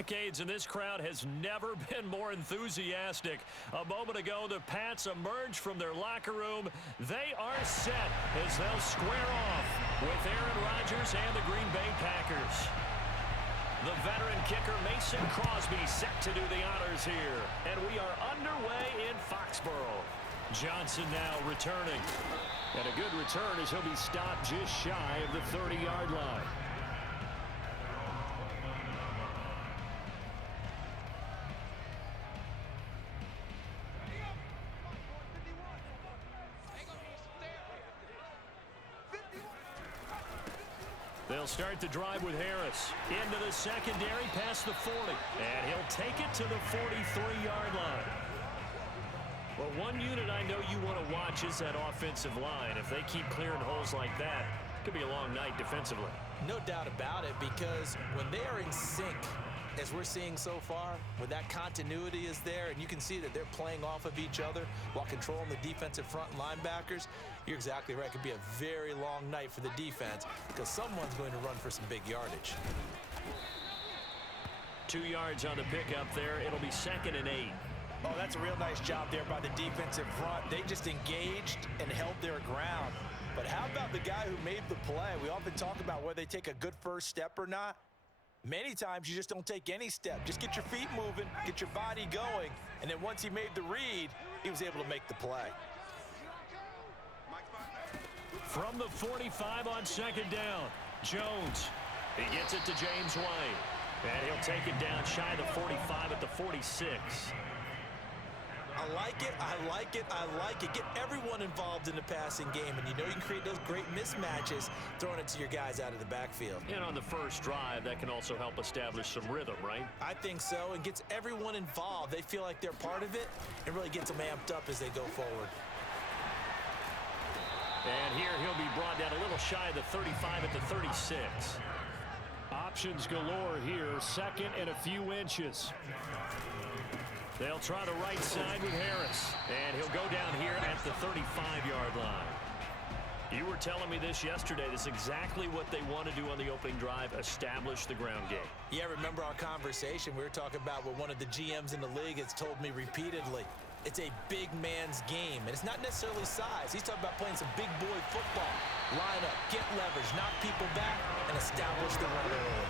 Decades, and this crowd has never been more enthusiastic. A moment ago, the Pats emerged from their locker room. They are set as they'll square off with Aaron Rodgers and the Green Bay Packers. The veteran kicker Mason Crosby set to do the honors here. And we are underway in Foxborough. Johnson now returning. And a good return as he'll be stopped just shy of the 30-yard line. They'll start the drive with Harris. Into the secondary, past the 40. And he'll take it to the 43-yard line. Well, one unit I know you want to watch is that offensive line. If they keep clearing holes like that, it could be a long night defensively. No doubt about it, because when they are in sync, as we're seeing so far, when that continuity is there and you can see that they're playing off of each other while controlling the defensive front linebackers, you're exactly right. It could be a very long night for the defense because someone's going to run for some big yardage. 2 yards on the pickup there. It'll be 2nd and 8. Oh, that's a real nice job there by the defensive front. They just engaged and held their ground. But how about the guy who made the play? We often talk about whether they take a good first step or not. Many times you just don't take any step. Just get your feet moving, get your body going, and then once he made the read, he was able to make the play. From the 45 on 2nd down, Jones. He gets it to James White. And he'll take it down shy of the 45 at the 46. I like it, I like it, I like it. Get everyone involved in the passing game, and you know you can create those great mismatches throwing it to your guys out of the backfield. And on the first drive, that can also help establish some rhythm, right? I think so, and gets everyone involved. They feel like they're part of it and really gets them amped up as they go forward. And here he'll be brought down a little shy of the 35 at the 36. Options galore here, 2nd and a few inches. They'll try the right side with Harris. And he'll go down here at the 35-yard line. You were telling me this yesterday. This is exactly what they want to do on the opening drive, establish the ground game. Yeah, remember our conversation. We were talking about what one of the GMs in the league has told me repeatedly. It's a big man's game, and it's not necessarily size. He's talking about playing some big boy football. Line up, get leverage, knock people back, and establish the run early.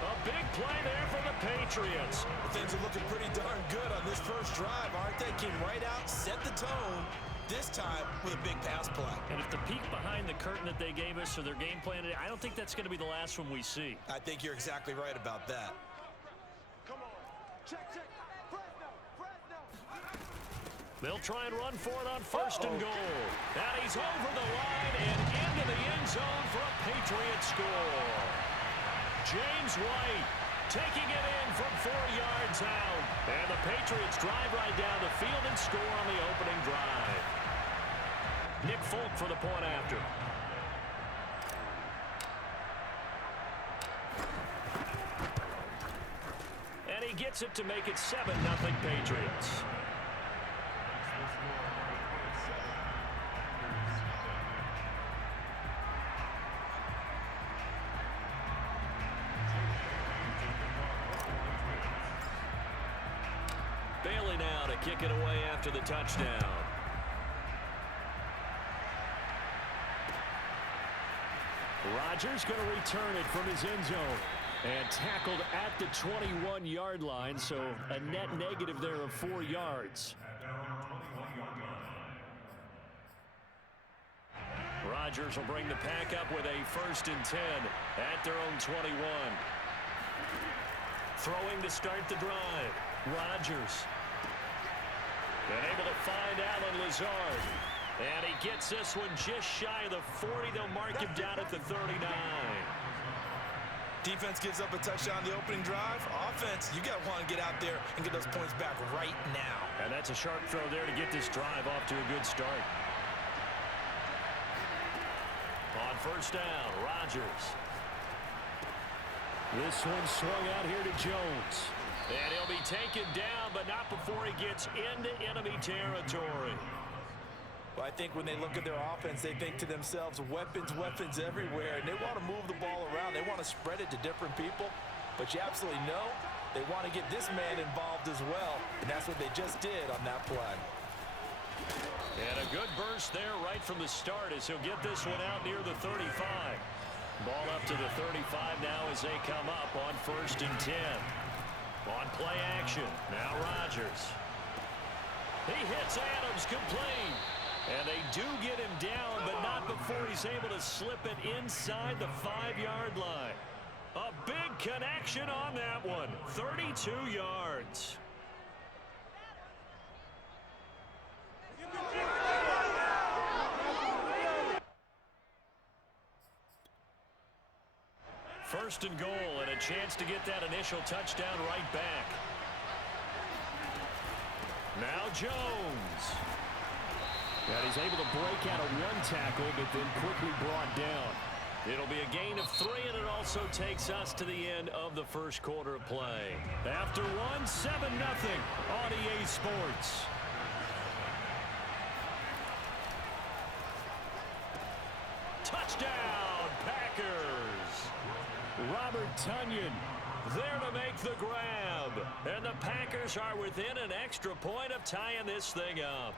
A big play there for the Patriots. Things are looking pretty darn good on this first drive, aren't they? Came right out, set the tone, this time with a big pass play. And if the peek behind the curtain that they gave us for their game plan today, I don't think that's going to be the last one we see. I think you're exactly right about that. Come on. Check. They'll try and run for it on 1st and goal. And he's over the line and into the end zone for a Patriot score. James White taking it in from 4 yards out. And the Patriots drive right down the field and score on the opening drive. Nick Folk for the point after. And he gets it to make it 7-0 Patriots. Bailey now to kick it away after the touchdown. Rodgers going to return it from his end zone. And tackled at the 21-yard line, so a net negative there of 4 yards. Rodgers will bring the pack up with a 1st and 10 at their own 21. Throwing to start the drive. Rodgers. And able to find Alan Lazard. And he gets this one just shy of the 40. They'll mark him down at the 39. Defense gives up a touchdown on the opening drive. Offense, you got to want to get out there and get those points back right now. And that's a sharp throw there to get this drive off to a good start. On 1st down, Rodgers. This one swung out here to Jones. And he'll be taken down, but not before he gets into enemy territory. Well, I think when they look at their offense, they think to themselves, weapons everywhere, and they want to move the ball around. They want to spread it to different people. But you absolutely know They want to get this man involved as well, and that's what they just did on that play. And a good burst there right from the start as he'll get this one out near the 35. Ball up to the 35 now as they come up on 1st and 10. On play action, now Rodgers. He hits Adams complete. And they do get him down, but not before he's able to slip it inside the 5-yard line. A big connection on that one, 32 yards. First and goal, and a chance to get that initial touchdown right back. Now Jones. And he's able to break out of one tackle, but then quickly brought down. It'll be a gain of 3, and it also takes us to the end of the first quarter of play. After one, 7-0 on EA Sports. Touchdown, Packers! Robert Tonyan there to make the grab. And the Packers are within an extra point of tying this thing up.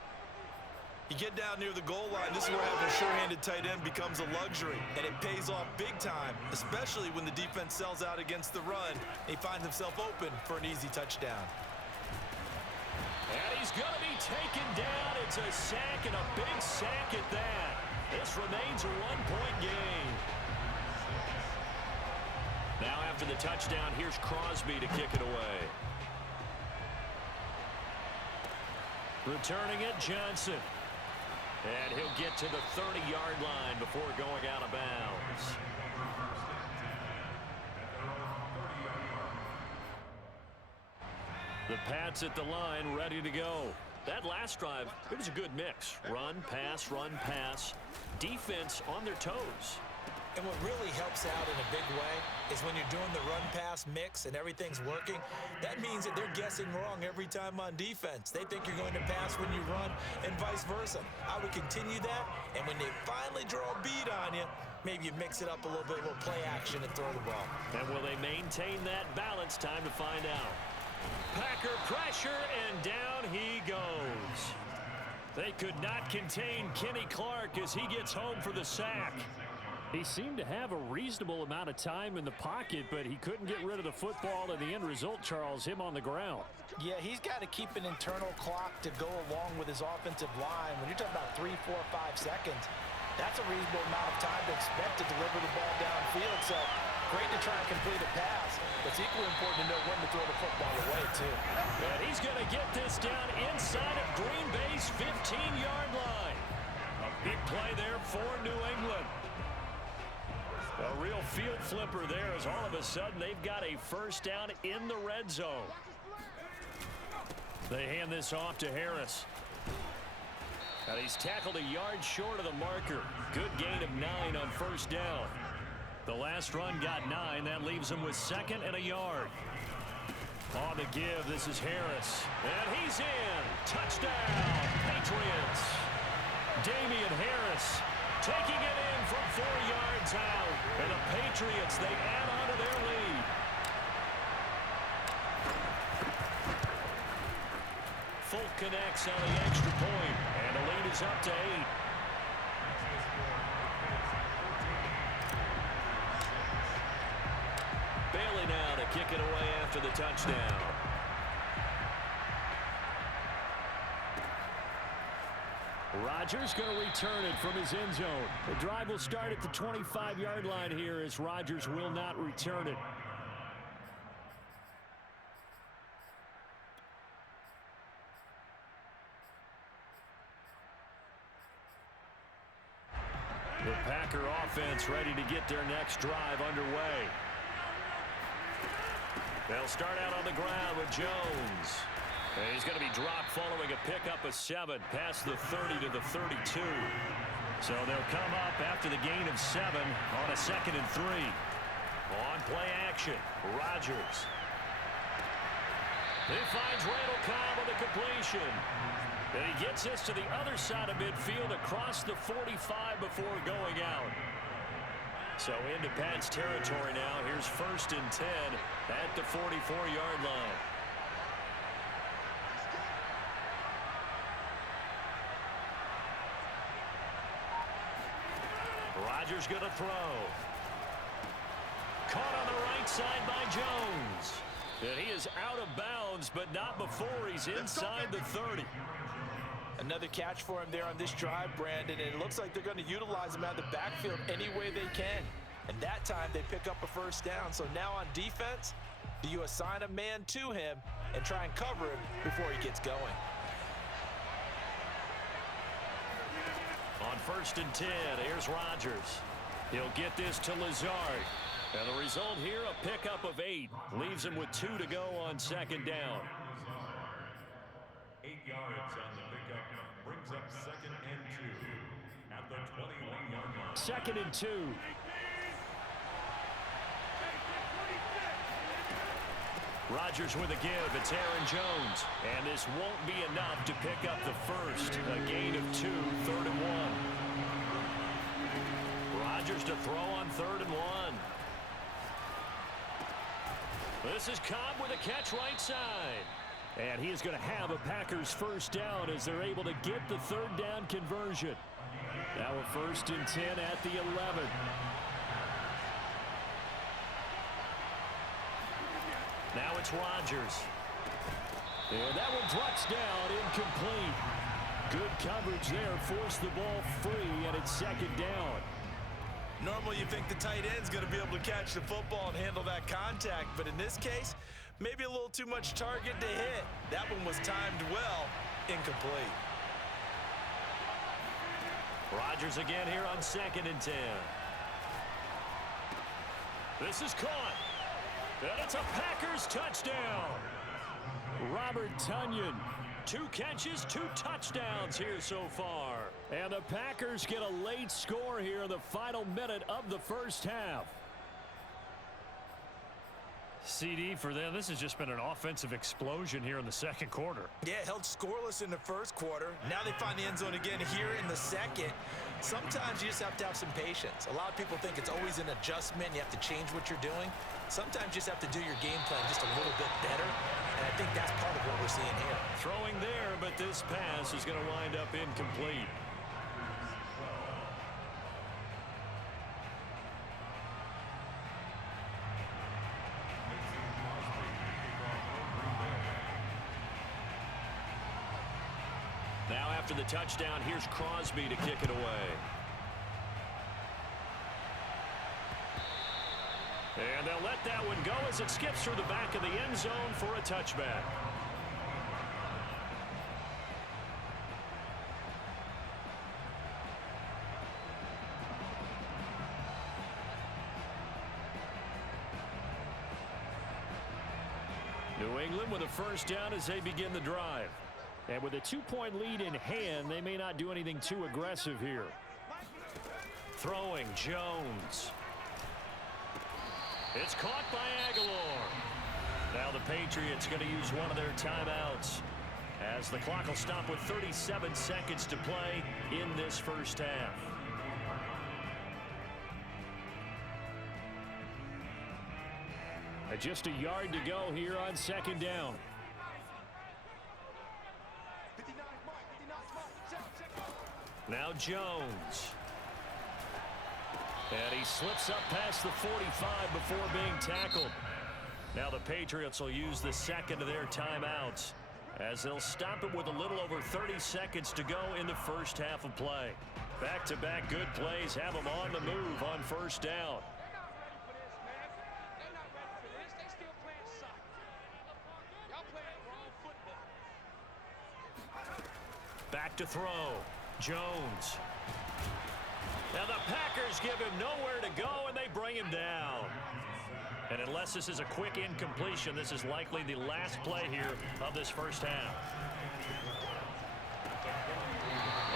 You get down near the goal line, this is where having a sure-handed tight end becomes a luxury, and it pays off big time, especially when the defense sells out against the run. He finds himself open for an easy touchdown. And he's going to be taken down. It's a sack, and a big sack at that. This remains a 1-point game. Now after the touchdown, here's Crosby to kick it away. Returning it, Johnson. And he'll get to the 30-yard line before going out of bounds. The Pats at the line, ready to go. That last drive, it was a good mix. Run, pass, defense on their toes. And what really helps out in a big way is when you're doing the run-pass mix and everything's working, that means that they're guessing wrong every time on defense. They think you're going to pass when you run and vice versa. I would continue that, and when they finally draw a bead on you, maybe you mix it up a little bit, a little play action and throw the ball. And will they maintain that balance? Time to find out. Packer pressure, and down he goes. They could not contain Kenny Clark as he gets home for the sack. He seemed to have a reasonable amount of time in the pocket, but he couldn't get rid of the football, and the end result, Charles, him on the ground. Yeah, he's got to keep an internal clock to go along with his offensive line. When you're talking about 3, 4, 5 seconds, that's a reasonable amount of time to expect to deliver the ball downfield. So great to try and complete a pass, but it's equally important to know when to throw the football away, too. And he's going to get this down inside of Green Bay's 15-yard line. A big play there for New England. A real field flipper there as all of a sudden they've got a first down in the red zone. They hand this off to Harris. And he's tackled a yard short of the marker. Good gain of 9 on first down. The last run got 9. That leaves him with 2nd and a yard. On the give, this is Harris. And he's in. Touchdown, Patriots. Damian Harris taking it in from 4 yards out. And the Patriots, they add on to their lead. Folk connects on the extra point, and the lead is up to 8. Bailey now to kick it away after the touchdown. Rodgers going to return it from his end zone. The drive will start at the 25-yard line here as Rodgers will not return it. The Packer offense ready to get their next drive underway. They'll start out on the ground with Jones. And he's going to be dropped following a pickup of 7 past the 30 to the 32. So they'll come up after the gain of 7 on a 2nd and 3. On play action, Rodgers. He finds Randall Cobb on the completion. And he gets this to the other side of midfield across the 45 before going out. So into Pat's territory now. Here's 1st and 10 at the 44-yard line. Rodgers going to throw. Caught on the right side by Jones. And he is out of bounds, but not before he's inside the 30. Another catch for him there on this drive, Brandon, and it looks like they're going to utilize him out of the backfield any way they can. And that time they pick up a 1st down. So now on defense, do you assign a man to him and try and cover him before he gets going? On 1st and 10, here's Rodgers. He'll get this to Lazard. And the result here, a pickup of 8. Leaves him with 2 to go on 2nd down. 8 yards on the pickup. Brings up 2nd and 2 at the 21-yard line. 2nd and 2. Rodgers with a give. It's Aaron Jones. And this won't be enough to pick up the 1st. A gain of 2, 3rd and 1. Rodgers to throw on 3rd and 1. This is Cobb with a catch right side. And he is going to have a Packers 1st down as they're able to get the 3rd down conversion. Now a 1st and 10 at the 11. Now it's Rodgers. And that one drops down, incomplete. Good coverage there, forced the ball free, and it's 2nd down. Normally you think the tight end's going to be able to catch the football and handle that contact, but in this case, maybe a little too much target to hit. That one was timed well, incomplete. Rodgers again here on 2nd and 10. This is caught. And it's a Packers touchdown. Robert Tonyan. 2 catches, 2 touchdowns here so far. And the Packers get a late score here in the final minute of the 1st half. CD for them, this has just been an offensive explosion here in the 2nd quarter. Yeah, held scoreless in the 1st quarter. Now they find the end zone again here in the 2nd. Sometimes you just have to have some patience. A lot of people think it's always an adjustment. You have to change what you're doing. Sometimes you just have to do your game plan just a little bit better. And I think that's part of what we're seeing here. Throwing there, but this pass is going to wind up incomplete. Now after the touchdown, here's Crosby to kick it away. And they'll let that one go as it skips through the back of the end zone for a touchback. New England with a 1st down as they begin the drive. And with a 2-point lead in hand, they may not do anything too aggressive here. Throwing Jones. It's caught by Aguilar. Now the Patriots going to use one of their timeouts as the clock will stop with 37 seconds to play in this 1st half. Just a yard to go here on 2nd down. Now Jones. And he slips up past the 45 before being tackled. Now the Patriots will use the 2nd of their timeouts as they'll stop it with a little over 30 seconds to go in the 1st half of play. Back-to-back good plays have them on the move on 1st down. Back to throw. Jones. Now the Packers give him nowhere to go, and they bring him down. And unless this is a quick incompletion, this is likely the last play here of this 1st half.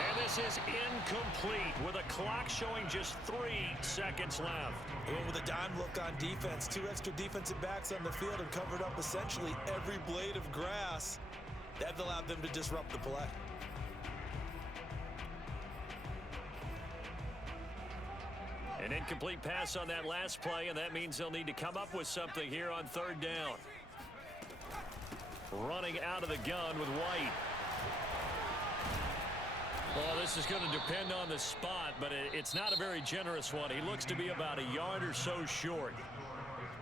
And this is incomplete with a clock showing just 3 seconds left. Well, with a dime look on defense, 2 extra defensive backs on the field and covered up essentially every blade of grass. That allowed them to disrupt the play. An incomplete pass on that last play, and that means they'll need to come up with something here on third down. Running out of the gun with White. Well, this is going to depend on the spot, but it's not a very generous one. He looks to be about a yard or so short.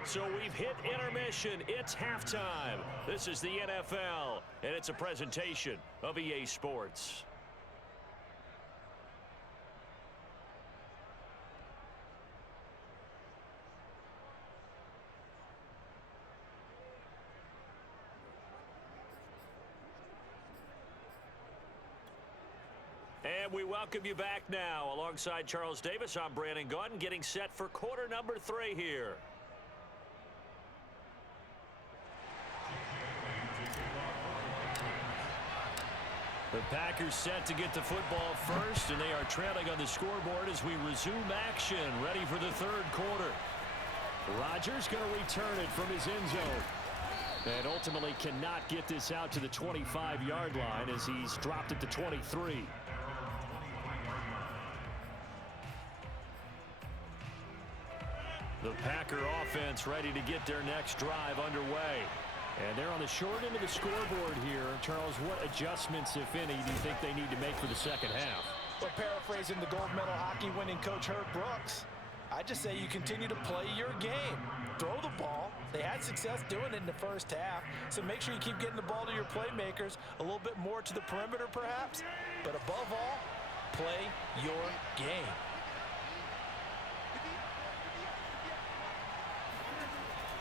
So we've hit intermission. It's halftime. This is the NFL, and it's a presentation of EA Sports. And we welcome you back now. Alongside Charles Davis, I'm Brandon Gaudin, getting set for quarter number 3 here. The Packers set to get the football first, and they are trailing on the scoreboard as we resume action, ready for the third quarter. Rodgers going to return it from his end zone. And ultimately cannot get this out to the 25-yard line as he's dropped it to 23. The Packer offense ready to get their next drive underway. And they're on the short end of the scoreboard here. Charles, what adjustments, if any, do you think they need to make for the second half? Well, paraphrasing the gold medal hockey winning coach Herb Brooks, I just say you continue to play your game. Throw the ball. They had success doing it in the first half, so make sure you keep getting the ball to your playmakers, a little bit more to the perimeter perhaps, but above all, play your game.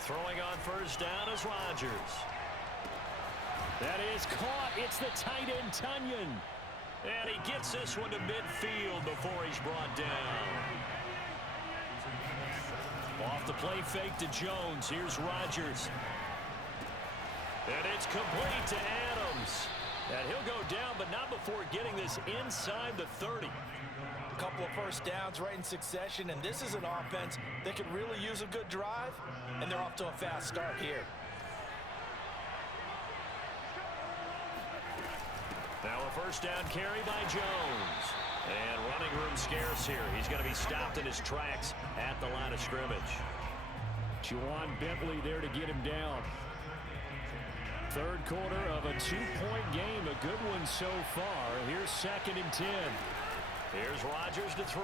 Throwing on first down is Rodgers. That is caught. It's the tight end, Tunyon. And he gets this one to midfield before he's brought down. Off the play fake to Jones. Here's Rodgers. And it's complete to Adams. And he'll go down, but not before getting this inside the 30. A couple of first downs right in succession, and this is an offense that could really use a good drive, and they're off to a fast start here. Now a first down carry by Jones. And running room scarce here. He's going to be stopped in his tracks at the line of scrimmage. Juwan Bentley there to get him down. Third quarter of a 2-point game. A good one so far. Here's 2nd and 10. Here's Rodgers to throw.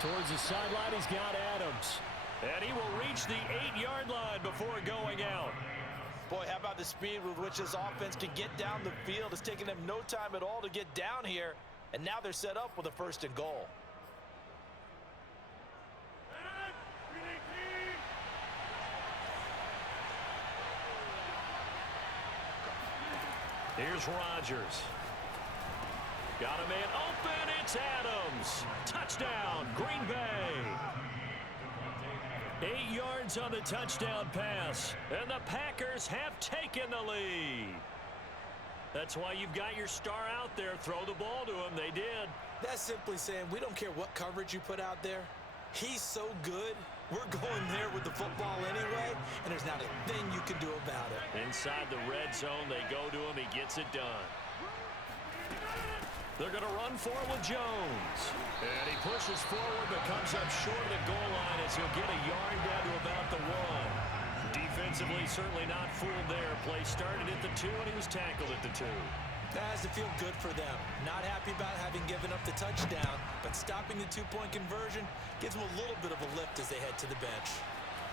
Towards the sideline, he's got Adams. And he will reach the 8-yard line before going out. Boy, how about the speed with which this offense can get down the field? It's taken them no time at all to get down here, and now they're set up with a 1st and goal. Here's Rodgers. Got a man open. It's Adams. Touchdown, Green Bay. 8 yards on the touchdown pass, and the Packers have taken the lead. That's why you've got your star out there. Throw the ball to him. They did. That's simply saying we don't care what coverage you put out there. He's so good. We're going there with the football anyway, and there's not a thing you can do about it. Inside the red zone, they go to him. He gets it done. They're going to run for it with Jones. And he pushes forward but comes up short of the goal line as he'll get a yard down to about the 1. Defensively, certainly not fooled there. Play started at the 2, and he was tackled at the 2. That has to feel good for them. Not happy about having given up the touchdown, but stopping the 2-point conversion gives them a little bit of a lift as they head to the bench.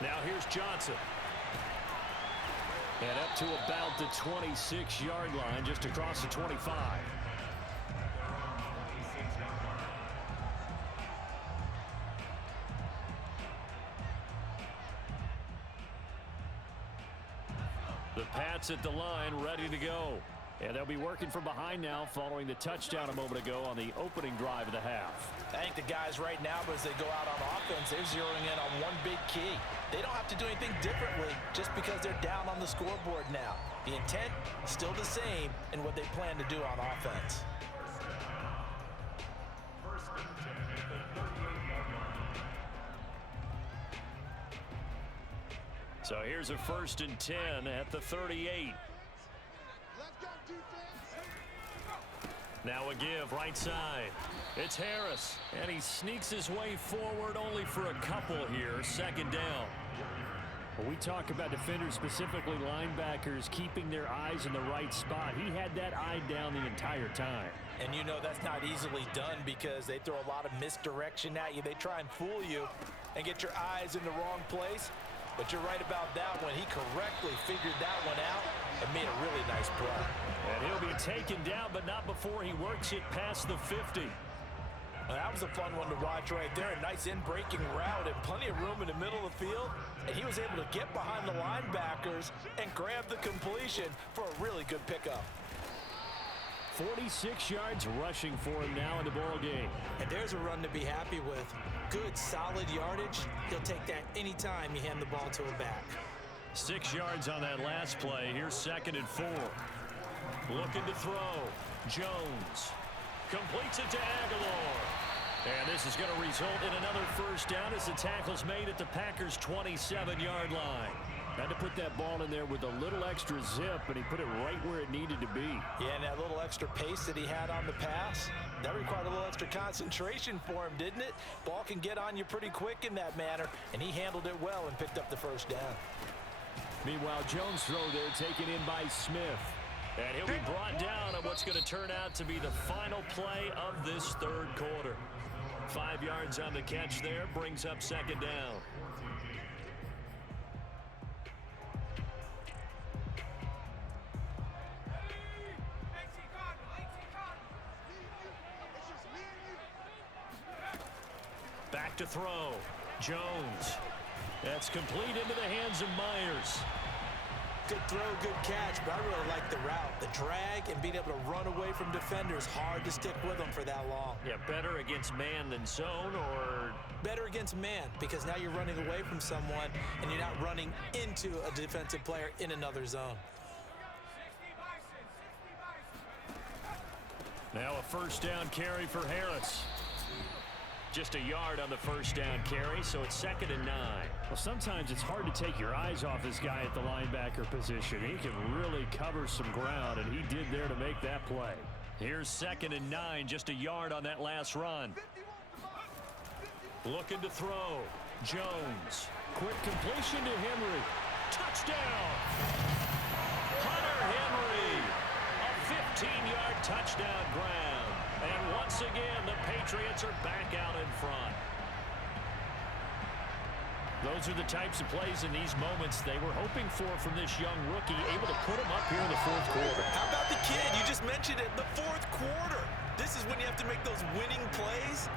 Now here's Johnson. And up to about the 26-yard line, just across the 25. The Pats at the line, ready to go. And they'll be working from behind now following the touchdown a moment ago on the opening drive of the half. I think the guys right now, as they go out on offense, they're zeroing in on one big key. They don't have to do anything differently just because they're down on the scoreboard now. The intent is still the same in what they plan to do on offense. So here's a 1st and 10 at the 38. Now a give right side. It's Harris, and he sneaks his way forward only for a couple here. Second down. When we talk about defenders, specifically linebackers, keeping their eyes in the right spot, he had that eye down the entire time. And you know that's not easily done because they throw a lot of misdirection at you. They try and fool you and get your eyes in the wrong place. But you're right about that one. He correctly figured that one out and made a really nice play. And he'll be taken down, but not before he works it past the 50. That was a fun one to watch right there. A nice in-breaking route and plenty of room in the middle of the field. And he was able to get behind the linebackers and grab the completion for a really good pickup. 46 yards rushing for him now in the ball game. And there's a run to be happy with. Good, solid yardage. He'll take that anytime you hand the ball to a back. 6 yards on that last play. Here's 2nd and 4. Looking to throw. Jones completes it to Aguilar. And this is going to result in another first down as the tackle's made at the Packers' 27-yard line. Had to put that ball in there with a little extra zip, and he put it right where it needed to be. Yeah, and that little extra pace that he had on the pass, that required a little extra concentration for him, didn't it? Ball can get on you pretty quick in that manner, and he handled it well and picked up the first down. Meanwhile, Jones' throw there taken in by Smith. And he'll be brought down on what's going to turn out to be the final play of this third quarter. 5 yards on the catch there, brings up 2nd down. Back to throw. Jones. That's complete into the hands of Myers. Good throw, good catch, but I really like the route. The drag and being able to run away from defenders. Hard to stick with them for that long. Yeah, better against man than zone, or? Better against man, because now you're running away from someone and you're not running into a defensive player in another zone. Now a first down carry for Harris. Just a yard on the first down carry, so it's 2nd and 9. Well, sometimes it's hard to take your eyes off this guy at the linebacker position. He can really cover some ground, and he did there to make that play. Here's 2nd and 9, just a yard on that last run. Looking to throw. Jones. Quick completion to Henry. Touchdown! Hunter Henry! A 15-yard touchdown grab. And once again, the Patriots are back out in front. Those are the types of plays in these moments they were hoping for from this young rookie, able to put him up here in the fourth quarter. How about the kid? You just mentioned it, the fourth quarter. This is when you have to make those winning plays.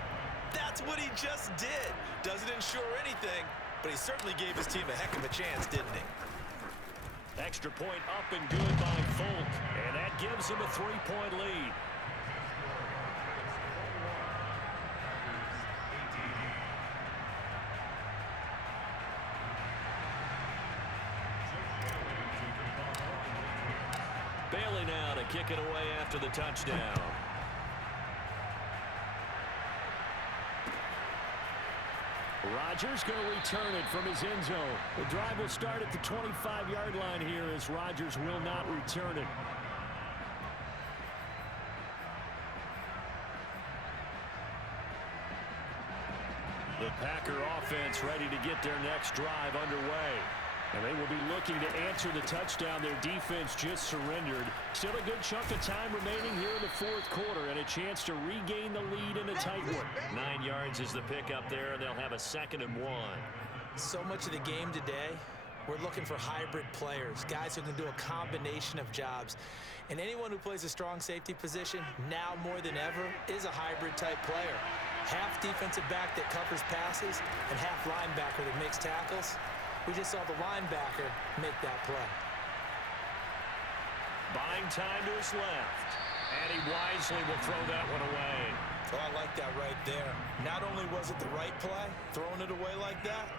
That's what he just did. Doesn't ensure anything, but he certainly gave his team a heck of a chance, didn't he? Extra point up and good by Folk, and that gives him a 3-point lead. Bailey now to kick it away after the touchdown. Rodgers going to return it from his end zone. The drive will start at the 25-yard line here as Rodgers will not return it. The Packer offense ready to get their next drive underway. And they will be looking to answer the touchdown their defense just surrendered. Still a good chunk of time remaining here in the fourth quarter and a chance to regain the lead in a tight one. 9 yards is the pickup there, and they'll have a 2nd and 1. So much of the game today, we're looking for hybrid players, guys who can do a combination of jobs. And anyone who plays a strong safety position, now more than ever, is a hybrid type player. Half defensive back that covers passes and half linebacker that makes tackles. We just saw the linebacker make that play. Buying time to his left. And he wisely will throw that one away. Oh, I like that right there. Not only was it the right play, throwing it away like that,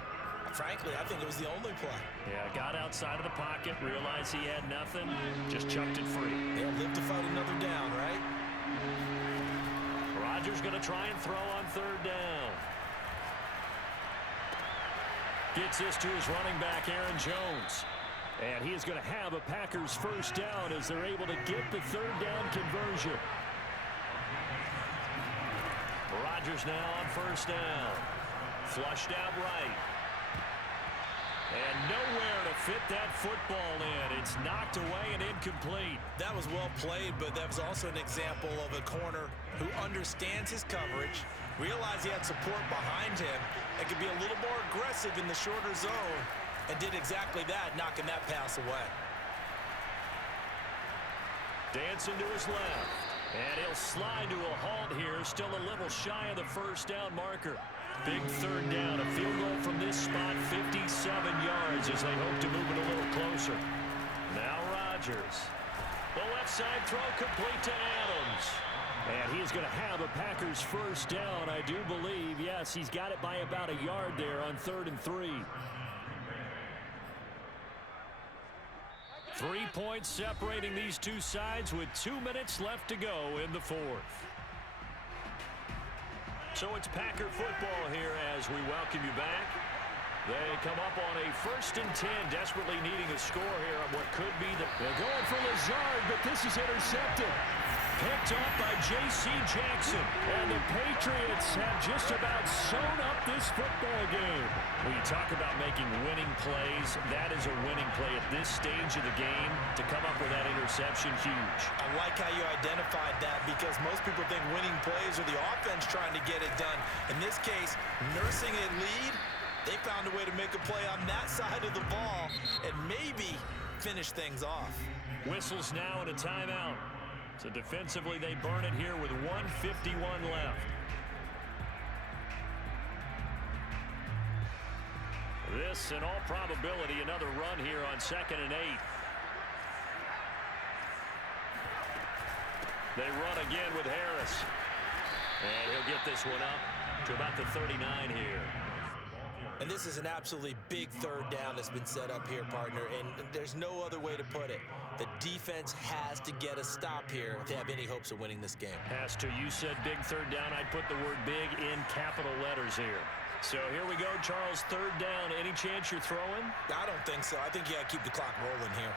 frankly, I think it was the only play. Yeah, got outside of the pocket, realized he had nothing, just chucked it free. They'll live to fight another down, right? Rodgers going to try and throw on 3rd down. Gets this to his running back, Aaron Jones. And he is going to have a Packers first down as they're able to get the 3rd down conversion. Rodgers now on first down. Flushed out right. And nowhere to fit that football in. It's knocked away and incomplete. That was well played, but that was also an example of a corner who understands his coverage, realized he had support behind him, and could be a little more aggressive in the shorter zone, and did exactly that, knocking that pass away. Dancing to his left. And he'll slide to a halt here, still a little shy of the first down marker. Big third down, a field goal from this spot, 57 yards as they hope to move it a little closer. Now Rodgers. The left side throw complete to Adams. And he's going to have a Packers first down, I do believe. Yes, he's got it by about a yard there on 3rd and 3. 3 points separating these two sides with 2 minutes left to go in the fourth. So it's Packer football here as we welcome you back. They come up on a 1st and 10, desperately needing a score here on what could be the... They're going for Lazard, but this is intercepted. Picked up by J.C. Jackson. And the Patriots have just about sewn up this football game. When you talk about making winning plays, that is a winning play at this stage of the game. To come up with that interception, huge. I like how you identified that because most people think winning plays are the offense trying to get it done. In this case, nursing a lead, they found a way to make a play on that side of the ball and maybe finish things off. Whistles now and a timeout. So defensively, they burn it here with 1:51 left. This, in all probability, another run here on 2nd and 8. They run again with Harris. And he'll get this one up to about the 39 here. And this is an absolutely big third down that's been set up here, partner, and there's no other way to put it. The defense has to get a stop here if they have any hopes of winning this game. Has to. You said big third down. I'd put the word big in capital letters here. So here we go, Charles, third down. Any chance you're throwing? I don't think so. I think you got to keep the clock rolling here.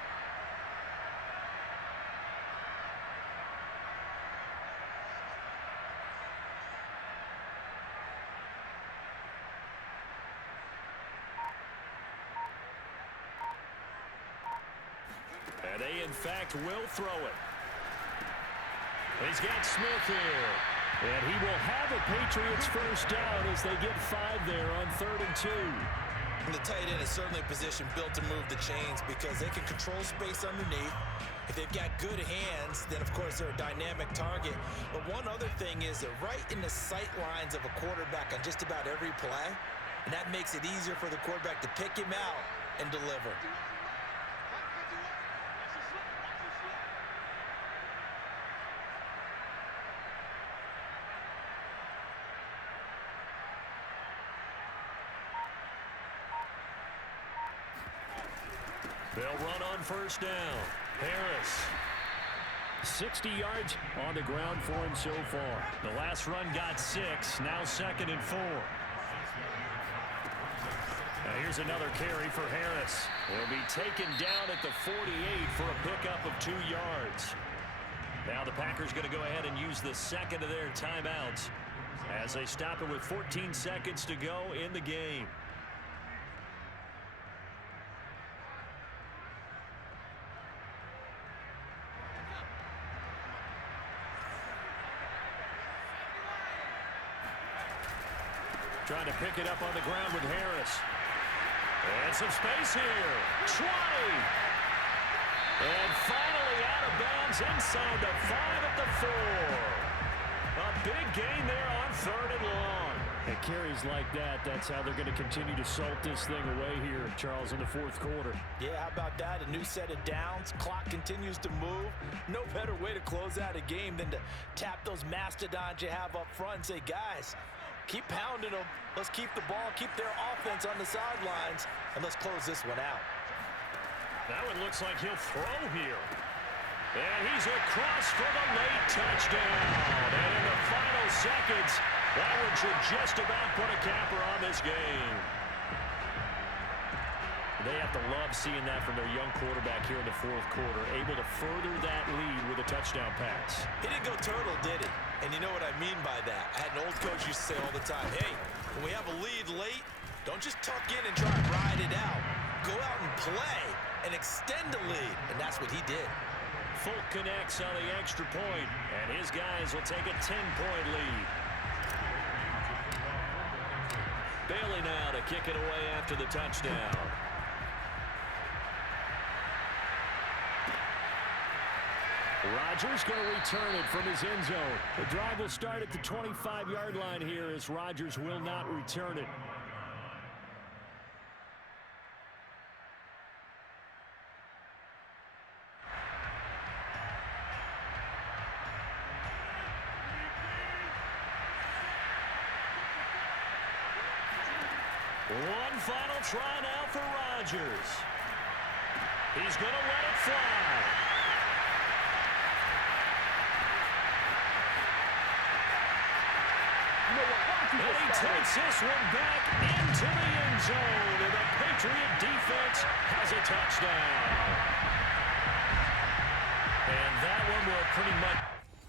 And they, in fact, will throw it. He's got Smith here. And he will have a Patriots first down as they get 5 there on 3rd and 2. And the tight end is certainly a position built to move the chains because they can control space underneath. If they've got good hands, then, of course, they're a dynamic target. But one other thing is they're right in the sight lines of a quarterback on just about every play. And that makes it easier for the quarterback to pick him out and deliver. They'll run on first down. Harris. 60 yards on the ground for him so far. The last run got 6. Now 2nd and 4. Now here's another carry for Harris. He'll be taken down at the 48 for a pickup of 2 yards. Now the Packers going to go ahead and use the second of their timeouts as they stop it with 14 seconds to go in the game. Trying to pick it up on the ground with Harris. And some space here. 20. And finally out of bounds inside the 5 at the 4. A big gain there on 3rd and long. And carries like that, that's how they're going to continue to salt this thing away here, Charles, in the 4th quarter. Yeah, how about that? A new set of downs. Clock continues to move. No better way to close out a game than to tap those mastodons you have up front and say, guys, keep pounding them. Let's keep the ball, keep their offense on the sidelines, and let's close this one out. That one looks like he'll throw here. And he's across for the late touchdown. And in the final seconds, that one should just about put a capper on this game. They have to love seeing that from their young quarterback here in the fourth quarter, able to further that lead with a touchdown pass. He didn't go turtle, did he? And you know what I mean by that. I had an old coach used to say all the time, hey, when we have a lead late, don't just tuck in and try and ride it out. Go out and play and extend the lead. And that's what he did. Folk connects on the extra point, and his guys will take a 10-point lead. Bailey now to kick it away after the touchdown. Rodgers going to return it from his end zone. The drive will start at the 25-yard line here as Rodgers will not return it. One final try now for Rodgers. He's going to let it fly. And he takes this one back into the end zone, and the Patriot defense has a touchdown.